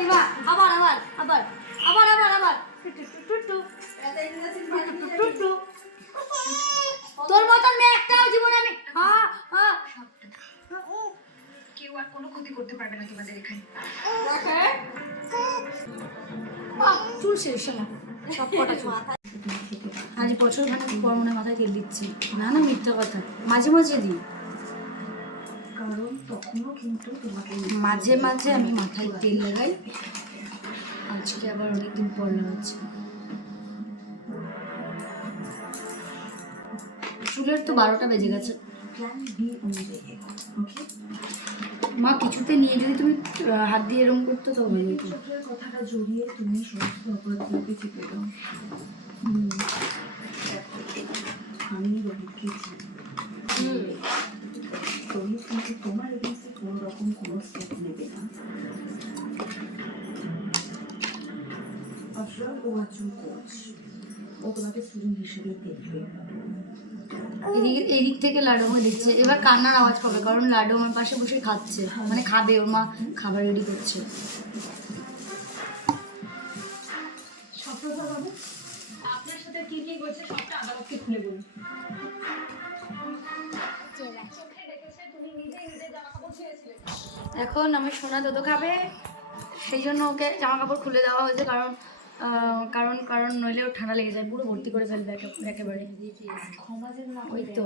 আবার আবার আবার আবার আবার আবার। তোর মতন মেয়ে একটাও জীবনে আমি কেউ আর কোনো ক্ষতি করতে পারবে না তোমাদের এখানে। চুল শেষ আমার সব কটা চুল। আজ বছর খানেক পর মনে মাথায় তেল দিচ্ছি। না না মিথ্যা কথা। মাঝে মাঝে দিই। তখনও কিন্তু তোমাকে মাঝে মাঝে আমি মাথায় তেল লাগাই আজকে আবার অনেকদিন পর লাগাচ্ছি। চুলের তো বারোটা বেজে গেছে। মা কিছুতে নিয়ে যদি তুমি হাত দিয়ে এরম করতো তো হয়ে যেত কথাটা জড়িয়ে তুমি সমস্ত অপরাধগুলোকে চেপে দাও। আমি রোহিতকে চিনি। তোমার এগেন্সে কোনো রকম কোনো স্টেপ নেবে না আফরাল ও একজন কোচ এদিকে থেকে লাডু আমাকে দিচ্ছে। এবার কান্নার আওয়াজ পাবে, কারণ লাডু আমার পাশে বসে খাচ্ছে। মানে খাবে, ওর মা খাবার রেডি করছে। আপনার সাথে কি কি হয়েছে সবটা আদালতকে খুলে বলুন। এখন আমি সোনা দুধ খাবে সেই জন্য ওকে জামা কাপড় খুলে দেওয়া হয়েছে কারণ কারণ কারণ নইলে ওর ঠান্ডা লেগে যায় পুরো ভর্তি করে ফেলবে একেবারে ওই তো।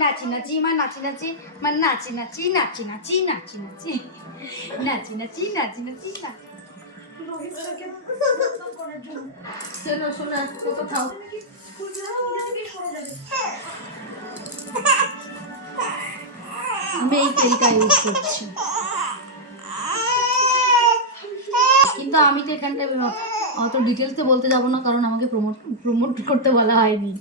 নাচি নাচি মা নাচি নাচি মা নাচি নাচি নাচি নাচি নাচি নাচি নাচি নাচি নাচি নাচি নাচি শোনো শোনো কত আমি এই তেলটা ইউজ করছি। কিন্তু আমি তো এখানটায় অত ডিটেলসে বলতে যাব না, কারণ আমাকে প্রমোট প্রমোট করতে বলা হয়নি।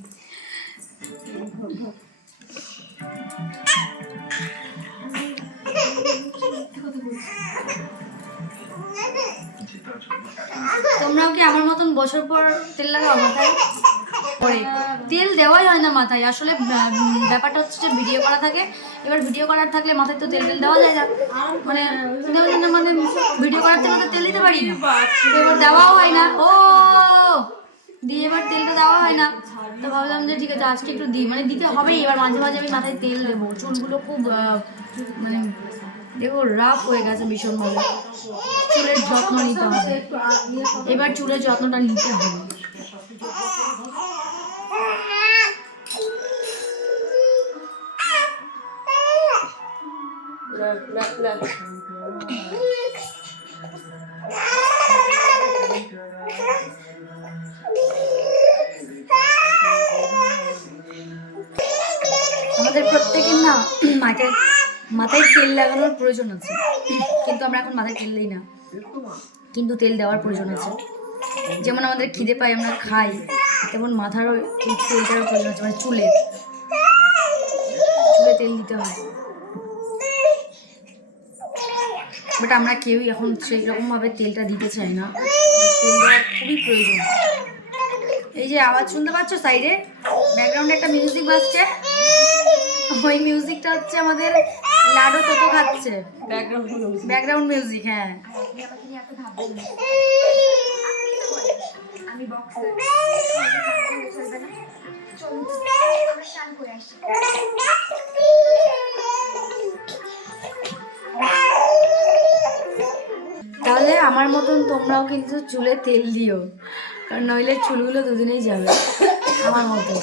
তোমরাও কি আমার মতন বছর পর তেল লাগাও মাথায় পরে তেল দেওয়াই হয় না মাথায়। আসলে ব্যাপারটা হচ্ছে যে ভিডিও করা থাকে। এবার ভিডিও করার থাকলে মাথায় তো তেল তেল দেওয়া যায় না। মানে দেওয়া যায় না মানে ভিডিও করার থেকে তো তেল দিতে পারি না। এবার দেওয়াও হয় না। ও! দিয়ে এবার তেলটা দেওয়া হয় না। তো ভাবলাম যে ঠিক আছে, আজকে একটু দিই। মানে দিতে হবেই। এবার মাঝে মাঝে আমি মাথায় তেল দেবো। চুলগুলো খুব মানে দেখো রাফ হয়ে গেছে ভীষণভাবে। চুলের যত্ন নিতে হবে। এবার চুলের যত্নটা নিতে হবে। আমাদের প্রত্যেকের না মাথায় মাথায় তেল লাগানোর প্রয়োজন আছে। কিন্তু আমরা এখন মাথায় তেল দিই না। কিন্তু তেল দেওয়ার প্রয়োজন আছে। যেমন আমাদের খিদে পাই আমরা খাই। তেমন মাথারও এই তেলটার প্রয়োজন আছে মানে চুলে। চুলে তেল দিতে হয়। বাট আমরা কেউই এখন সেই রকমভাবে তেলটা দিতে চাই না। তেল দেওয়ার খুবই প্রয়োজন। এই যে আওয়াজ শুনতে পাচ্ছ সাইডে? ব্যাকগ্রাউন্ডে একটা মিউজিক বাজছে। ওই মিউজিকটা হচ্ছে আমাদের লাডো toto খাচ্ছে। ব্যাকগ্রাউন্ড মিউজিক হ্যাঁ। আমি বক্সে চলবে না চলুন আমরা স্নান করে আসছি আমার মতন তোমরাও কিন্তু চুলে তেল দিও কারণ নইলে চুলগুলো দুদিনেই যাবে আমার মতো